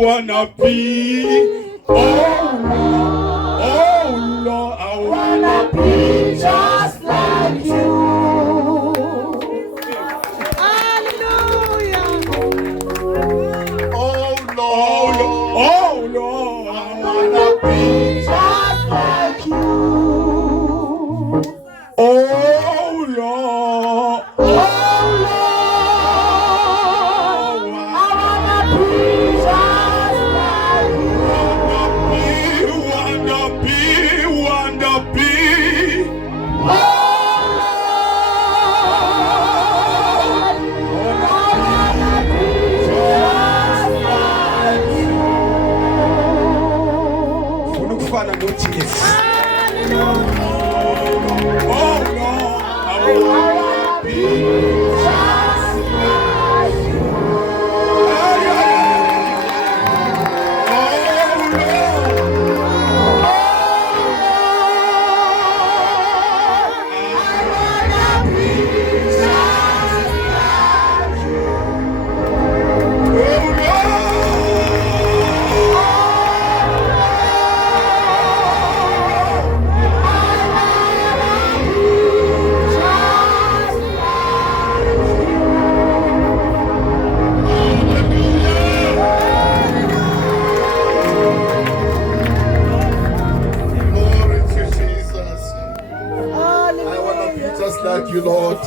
wanna be. Oh Lord, I wanna be just like you. Hallelujah. Oh Lord, I wanna be just like you. Oh Lord, I wanna be just like you. Wanna be. Oh Lord, I wanna be just like you. Funa ukufana noJesu. Oh Lord, I wanna be just like you. Oh like you, Lord.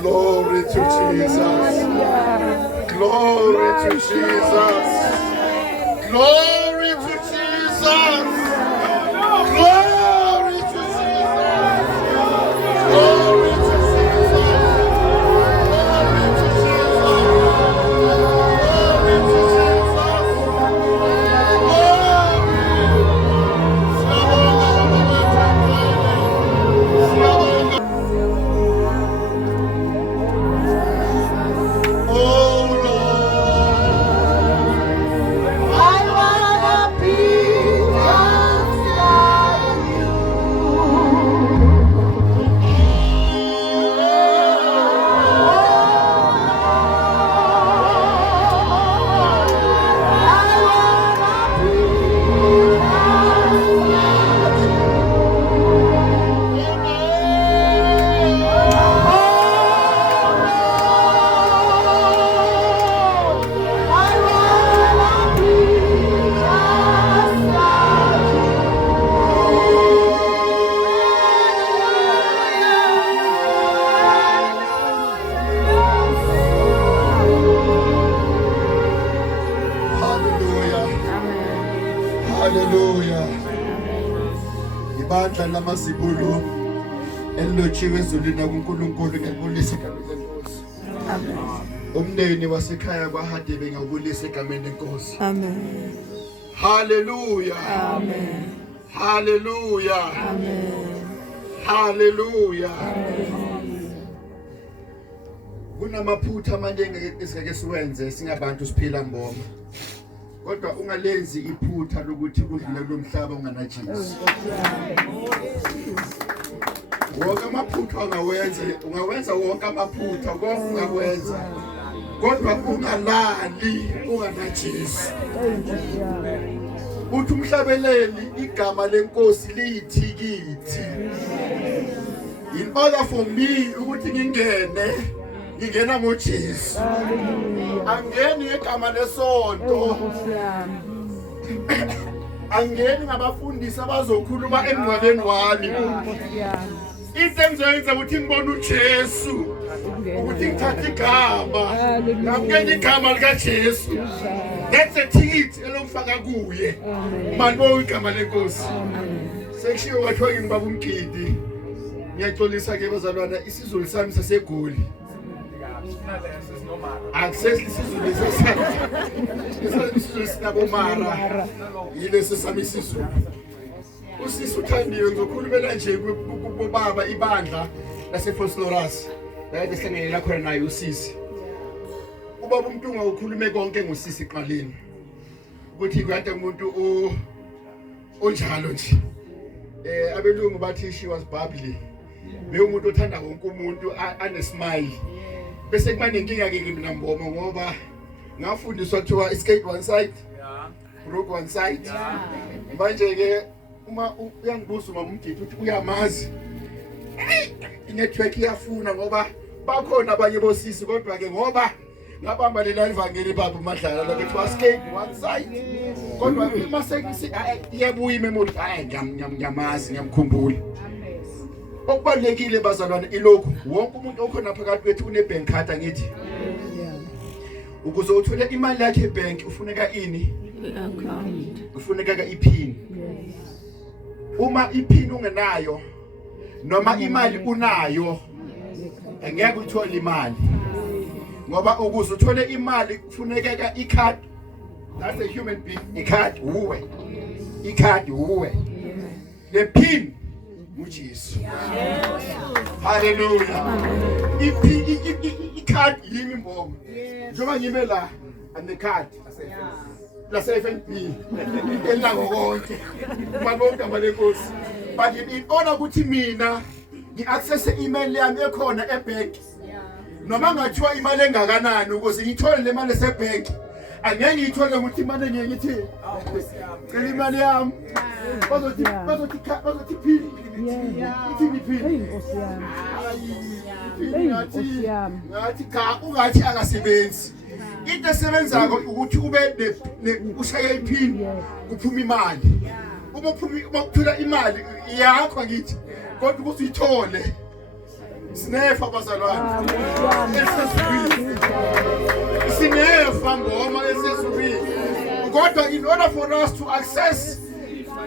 Glory to Jesus. Glory to Jesus. Glory to Jesus. Glory to Jesus. Glory to ibandla lamasibulo elilotshiwe ezulwini kuNkulunkulu ngelibulisa egameni lenkosi. Amen. Umndeni wasekhaya kwaHade bengabulisa egameni lenkosi. Amen. Hallelujah. Amen. Hallelujah. Amen. Hallelujah. Amen. Kunamaphutha amanye esingeke siwenze singabantu siphila ngoma. Kodwa ungalenzi iphutha lokuthi udlule lomhlaba unganajisi. Wonke amaphutha ungawenza wonke amaphutha konke ungawenza. Kodwa ungalali unganajisi. Uthi umhlabeleli igama lenkosi liyithikithi. In order for me ukuthi ngingena ngoJesu. Angeni igama lesonto. Angeni ngabafundisi abazokhuluma emngcwabeni wami. Into engizoyenza ukuthi ngibone uJesu. Ukuthi ngithathe igama. Ngamukela igama likaJesu. That's a ticket elongifaka kuye. Malibo igama lenkosi. Sekushiwo kwathiwa ngibaba uMgidi. Ngiyaxolisa ke bazalwana isizulu sami saseGoli. Access isizulu isizulu sinabomara yilesi sami isizulu. Usisi uthandiwe ngizokhulumela nje kubaba ibandla laseFosloras la esihlangene khona naye usisi. Ubaba uMntunga ukhulume konke ngosisi iqaleni. Ukuthi kade umuntu onjalo nje. Abelungu bathi she was bubbly. bewumuntu othanda wonke umuntu anesmile bese kuba nenkinga ke mina Mbomo ngoba ngafundiswa kuthiwa skate one side broke one side manje ke uma uyangibuza uma umgidi uthi uyamazi inetwork iyafuna ngoba bakhona abanye bosisi kodwa ke ngoba ngabamba lela ivangeli baba Madlala la kuthiwa skate one side kodwa uma sekisi iyabuya imemory ngiyamazi ngiyamkhumbula okubalekile bazalwane ilokhu wonke umuntu okhona phakathi kwethu une bank card angithi ukuze uthole imali yakhe ebank ufuneka ini account ufuneka iPin uma iPin ungenayo noma imali unayo angeke uthole imali ngoba ukuze uthole imali kufuneka icard that's a human being icard uwe the pin uJesu hallelujah icard yimi Mbomo njengoba ngime la ane card la FNB elako konke babonke abalenkosi but in order ukuthi mina ngiaccess email yami ekhona ebank noma ngathiwa imali engakanani ukuze ngithole le mali esebank angeke ngithole ukuthi imali ngeke ngithi cela imali yami bazothi pin ngathi cha ungathi akasebenzi into esebenzako ukuthi ube ushaya iPin kuphuma imali uma ukuthola imali yakho ngithi kodwa ukuthi uyithole sinefa bazalwane sinefa ngoma esesubili kodwa in order for us to access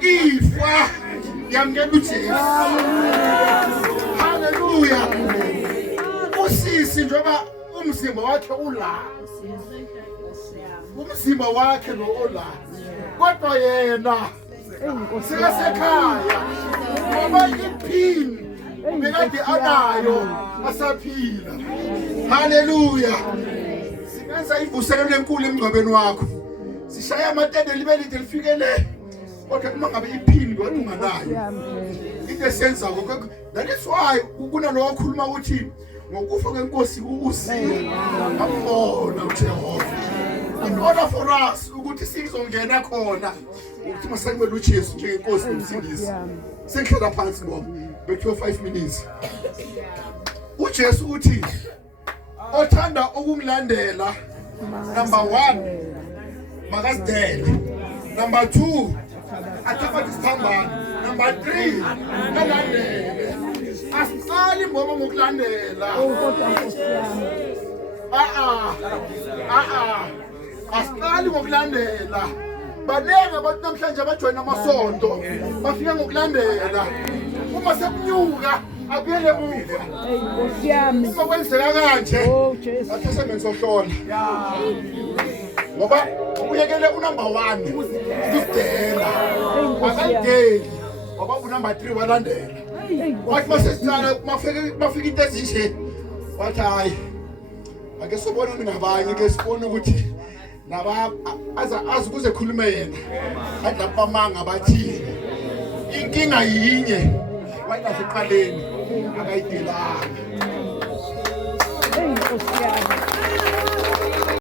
ifa yamngena uJesu hallelujah usisi njengoba umzimba wakhe ula umzimba wakhe lo ola kodwa yena sekasekhaya ngoba iPin bekade anayo asaphila haleluya singenza ivuselelo enkulu emngcwabeni wakho sishaya amatende libe lide lifikele kodwa uma ngabe iPin kodwa unganayo into esenza lokho that is why kunalo okhuluma ukuthi ngokufa kwenkosi ukusile ambona uJehova in order for us ukuthi sizongena khona ukuthi masakumele uJesu njengenkosi nomsindisi senhlala phansi ngoba bethiwa 5 minutes uJesu uthi othanda ukungilandela number 1 makazidele number 2 athatha isithambane number 3 alandele asiqali Mbomo ngokulandela asiqali ngokulandela banenge abantu namhlanje abajoyina amasonto bafika ngokulandela uma sekunyuka abuyele emuva Nkosi yami uma kwenzeka kanje athi sebenzohlola ngoba uyekele unumber 1 usidela akadeli ngoba unumber 3 walandela wathi masesicala mafika into ezinje wathi hayi ake sobona ningabanye ke sibone ukuthi naba azi kuze khulume yena adlapha manga bathi inkinga yinye wathi asiqaleni akayidelanga Nkosi yami